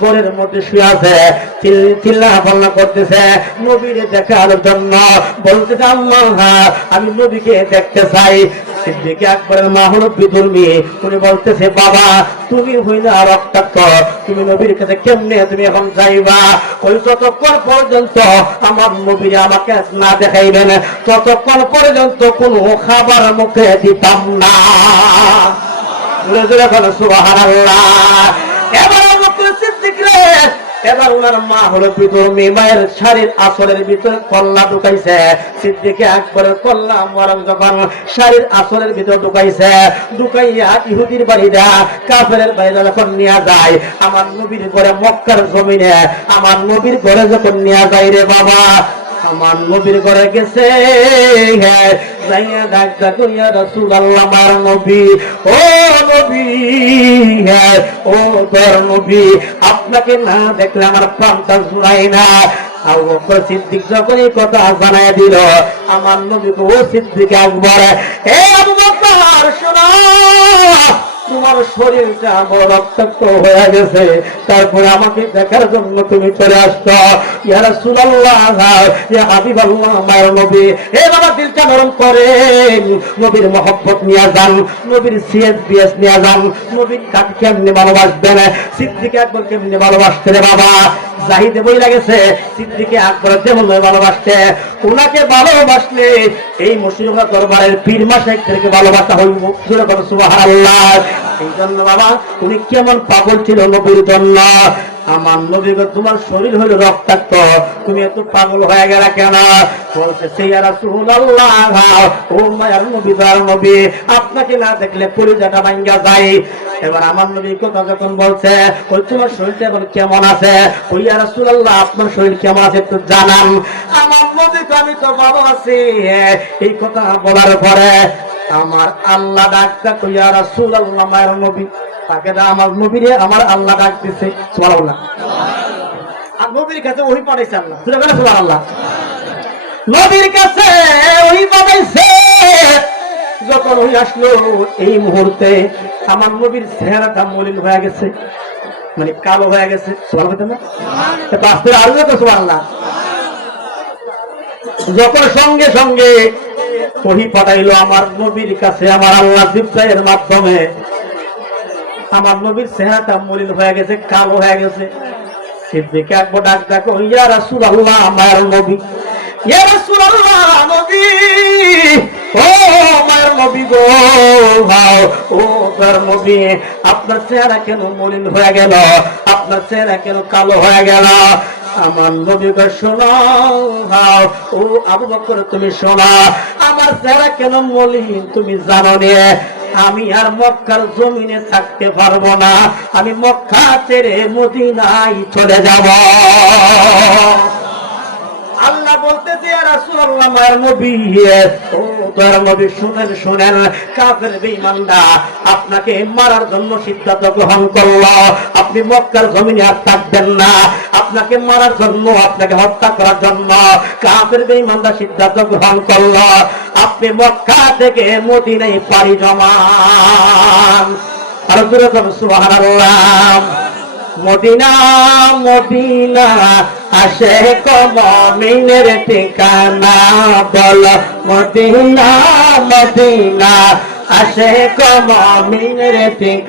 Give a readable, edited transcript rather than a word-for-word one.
ঘরের মধ্যে শুয়ে আছে, চিল্লা পাল্লা করতেছে নবীরে দেখার জন্য, বলতেছে আল্লাহ আমি নবীকে দেখতে চাই। সিদ্দিক আকবরের মা হলো বিধর্মী, উনি বলতেছে বাবা তুমি হইলে আর রক্তাক্ত, তুমি নবীর কাছে কেমনে তুমি এখন যাইবা? ওই যতক্ষণ পর্যন্ত আমার নবীরে আমাকে না দেখাইবেন ততক্ষণ পর্যন্ত কোনো খাবার মুখে দিতাম না। সুবহানাল্লাহ। এবার ওনার মা হলো বিধর্মী, মায়ের শাড়ির আঁচলের ভিতরে কল্লা ঢুকাইছে। সিদ্দিক আকবরের কল্লা মোবারক যখন শাড়ির আঁচলের ভিতরে ঢুকাইছে, ঢুকাইয়া ইহুদির বাড়িটা কাফেরের বাড়িটা যখন নিয়ে যায়, আমার নবীর ঘরে মক্কার জমিনে আমার নবীর ঘরে যখন নিয়ে যায় রে বাবা, আমার নবীর ঘরে গেছে যাইয়া ডাক ডাক ইয়া রাসূলুল্লাহ আমার নবী, ও নবী, ও তোর নবী, আপনাকে না দেখলে আমার প্রাণটা জুড়ায় না। আবু বকর সিদ্দিক যখন এই কথা জানায় দিল আমার নবীকে, ও সিদ্দিক আকবর, হে আবু বকর শোনো, তোমার শরীরটা বড় রক্তাক্ত হয়ে গেছে, তারপরে আমাকে দেখার জন্য তুমি চলে আসছো। ইয়া রাসূলুল্লাহ, ইয়া হাবিবাল্লাহ, মায়ের নবী, হে বাবা দিলটা নরম করেন, নবীর মহব্বত নিয়ে যান, নবীর সিএসবিএস নিয়ে যান, নবীর কাকে কেমনে ভালোবাসবেন, সিদ্দিক আকবর কেমনে ভালোবাসতে রে বাবা। জাহিদে বই লাগেছে সিদ্দিক আকবর যেমন ভালোবাসতে, ওনাকে ভালোবাসলে এই মুসলিমরা দরবারের পীর মাশাইখদেরকে ভালোবাসা হইব। সুবহানাল্লাহ। এই জন্য বাবা উনি কেমন পাগল ছিল নবীর জন্য। আমার নবী গো, তোমার শরীর হইল রক্তাক্ত, তুমি এত পাগল হয়ে গেলা কেন? বলছে ইয়া রাসূলুল্লাহ, ও মায়ার নবী, দয়ার নবী, আপনাকে না দেখলে কলিজাটা ভাঙা যায়। এবার আমার নবী কথা যখন বলছে, ওই তোমার শরীরটা এখন কেমন আছে? ওই ইয়া রাসূলুল্লাহ আপনার শরীর কেমন আছে একটু জানান। আমার নবী, আমি তো ভালো আছি। এই কথা বলার পরে আমার আল্লাহ ডাকটা তো ইয়া রাসূলুল্লাহ, মায়ের নবী, তাকে আমার নবীরে আমার আল্লাহ ডাক দিছে। সুবহানাল্লাহ। আর নবীর কাছে ওহী পাঠাইছে আল্লাহ। সুবহানাল্লাহ। নবীর কাছে ওহী পাঠাইছে। যখন ওহী আসলো এই মুহূর্তে আমার নবীর চেহারাটা মলিন হয়ে গেছে, মানে কালো হয়ে গেছে। সুবহানাল্লাহ। বাস্তবে আরো তো সুবহানাল্লাহ। যখন সঙ্গে সঙ্গে ওহী পাঠাইলো আমার নবীর কাছে আমার আল্লাহ জিবরাইলের মাধ্যমে, আমার নবীর চেহারাটা মলিন হয়ে গেছে, কালো হয়ে গেছে। সিদ্দিক আকবর ডাক ডাকো, ইয়া রাসূলুল্লাহ, আমার নবী, ইয়া রাসূলুল্লাহ, নবী, ও আমার নবী গো, ও তার নবী, আপনার চেহারা কেন মলিন হয়ে গেল? আপনার চেহারা কেন কালো হয়ে গেল? আমার নবীকে শোনো, ও আবু বকর তুমি শোনো, আমার চেহারা কেন মলিন তুমি জানো না? আমি আর মক্কার জমিনে থাকতে পারবো না, আমি মক্কা ছেড়ে মদিনায় চলে যাব। আল্লাহ বলতেছে ইয়া রাসূলুল্লাহ, মায়ের নবী, ও দয়ার নবী, শুনেন শুনেন, কাফের বেঈমানরা আপনাকে মারার জন্য সিদ্ধান্ত গ্রহণ করলো। আপনি মক্কার জমিনে আর থাকবেন না, আপনাকে মারার জন্য, আপনাকে হত্যা করার জন্য কাফের বেঈমানরা সিদ্ধান্ত গ্রহণ করলো। আপনি মক্কা থেকে মদিনায় পাড়ি জমান। আর জোরে বলুন সুবহানাল্লাহ। মদিনা মদিনা আশিক মুমিনের ঠিকানা, বল মদিনা মদিনা আশিক মুমিনের ঠিকানা।